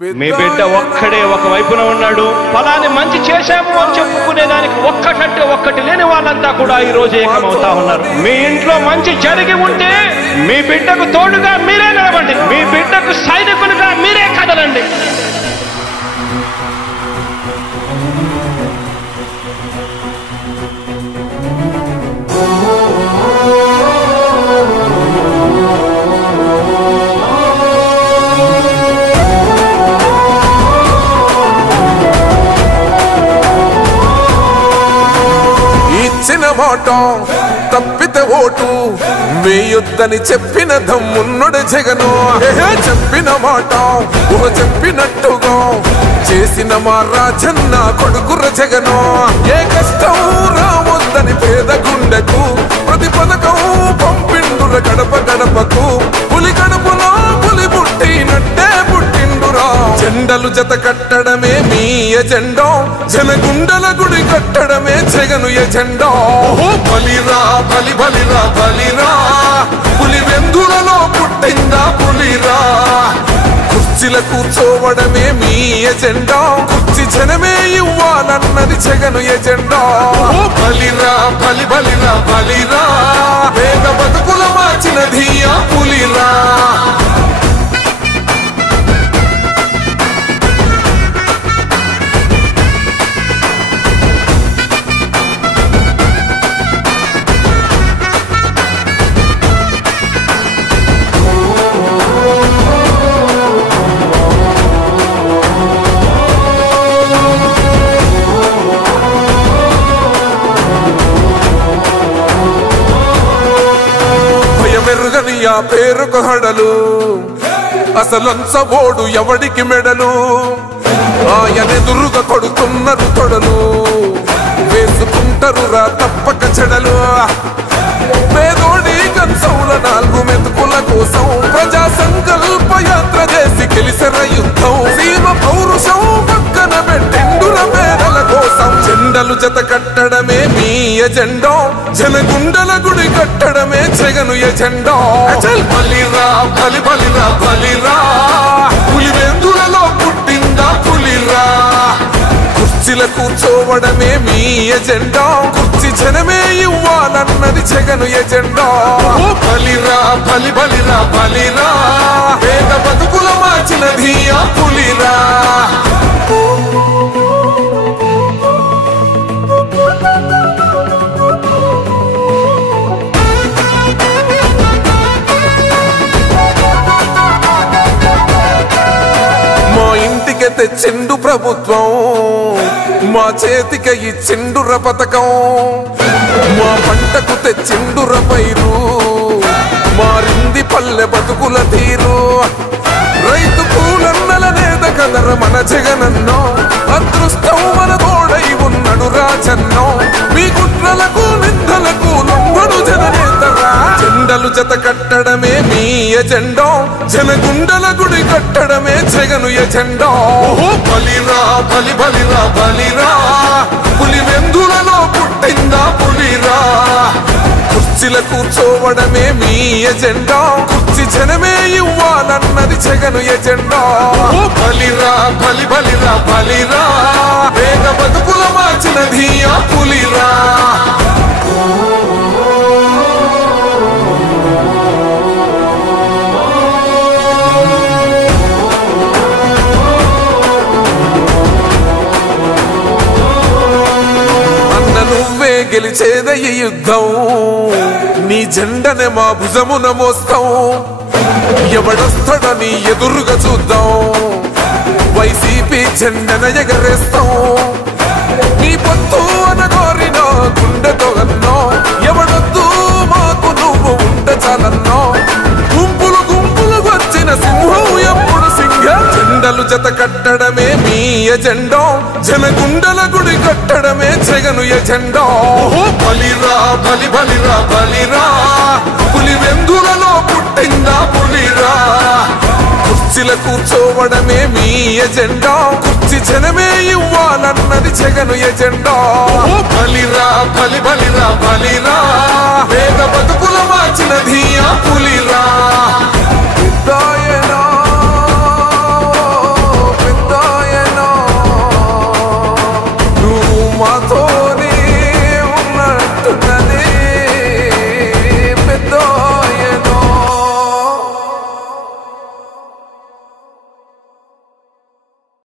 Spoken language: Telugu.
మీ బిడ్డ ఒక్కడే ఒక వైపున ఉన్నాడు. ఫలాని మంచి చేశాము అని చెప్పుకునే దానికి ఒక్కటంటే ఒక్కటి లేని వాళ్ళంతా కూడా ఈ రోజు ఏకమవుతా ఉన్నారు. మీ ఇంట్లో మంచి జరిగి ఉంటే మీ బిడ్డకు తోడుగా మీరే నిలబండి, మీ బిడ్డకు సైనికులుగా మీరే కదలండి. మాట తప్పితే ఓటు వేయొద్దని చెప్పిన దమ్మున్నడు జగను. చెప్పిన మాట చెప్పినట్టుగా చేసిన మా రాజన్న కొడుకుర జగను. ఏ కష్టం రావద్దని పేద గుండెకు ప్రతి పథకం పంపిండుర గడప గడపకు. పులి గడపలో పులి పుట్టినట్టే పుట్టిండురా. జెండలు జత కట్టడమే మీ ఎజెండా, జనగుండల గుడి కట్టడమే జగను ఎజెండా. బలిరా బలి బలిరా బలిరా, పులి వెందులలో పుట్టిందా పులిరా. కుర్చీల కూర్చోవడమే మీ ఎజెండా, కుర్చీ జనమే ఇవ్వాలన్నది జగను ఎజెండా. బలిరా బలి బలిరా బలిరా, పేద బతుకుల మార్చినది ఆ పులిరా. మెరుగనియా పేరుకు హడలు, అసలంచబోడు ఎవడికి మెడలు. ఆయనెదురుగా కొడుతున్నారు తొడలు, వేసుకుంటారు రా తప్పక చెడలు. పేదోడి కంచౌల 4 మెతుకుల కోసం ప్రజా సంకల్ప యాత్ర చేసి గెలిసెర యుద్ధం. సీమ పౌరుషం పక్కన పెట్టిండుర పేదల కోసం. జెండలు జత కట్టడమే మీ ఎజెండా, జనగుండల గుడి కట్టడమే జగను ఎజెండా. బలిరా బలి బలిరా బలిరా, పులి వెందులలో పుట్టిందా పులిరా. కుర్చీల కూర్చోవడమే మీ ఎజెండా, కుర్చీ జనమే ఇవ్వాలన్నది జగను ఎజెండా. బలిరా బలి బలిరా బలిరా, పేద బతుకుల మార్చినది ఆ పులిరా. తెచ్చిండు ప్రభుత్వం, మా చేతికి ఇచ్చిండుర పథకం. మా పంటకు తెచ్చిండుర పైరు, మారింది పల్లె బతుకుల తీరు. రైతు కూలన్నల నేత కదర మన జగనన్నో, అదృష్టం మన తోడై ఉన్నడు రాజన్నో. మీ కుట్రలకు నిందలకు లొంగడు జననేతరా. జెండలు జత కట్టడమే మీ ఎజెండా, జనగుండల గుడి కట్టడమే జగను ఎజెండా. బలిరా బలి బలిరా బలిరా, పులి వెందులలో పుట్టిందా పులిరా. కుర్చీల కూర్చోవడమే మీ ఎజెండా, కుర్చీ జనమే ఇవ్వాలన్నది జగను ఎజెండా. బలిరా బలి బలిరా బలిరా, పేద బతుకుల మార్చినది ఆ పులిరా. గెలిచేద ఈ యుద్ధం, నీ జెండనే మా భుజమున మోస్తాం. ఎవడొస్తాడని ఎదురుగా చూద్దాం, వైసీపీ జెండన ఎగరేస్తాం. నీ పొత్తు అనగోరినో గుండెతో అన్నో, ఎవడొద్దు మాకు నువ్వు ఉంటే చాలన్నో. గుంపులు గుంపులు వచ్చిన సింహం ఎప్పుడు సింహం. జెండలు జత కట్టడమే మీ ఎజెండా, జనగుండల గుడి కట్టడమే జగను ఎజెండా. బలిరా బలి బలిరా బలిరా, పులి వెందులలో పుట్టిందా పులిరా. కుర్చీల కూర్చోవడమే మీ ఎజెండా, కుర్చీ జనమే ఇవ్వాలన్నది జగను ఎజెండా. బలిరా బలి బలిరా బలిరా, పేద బతుకుల మార్చినది ఆ పులిరా.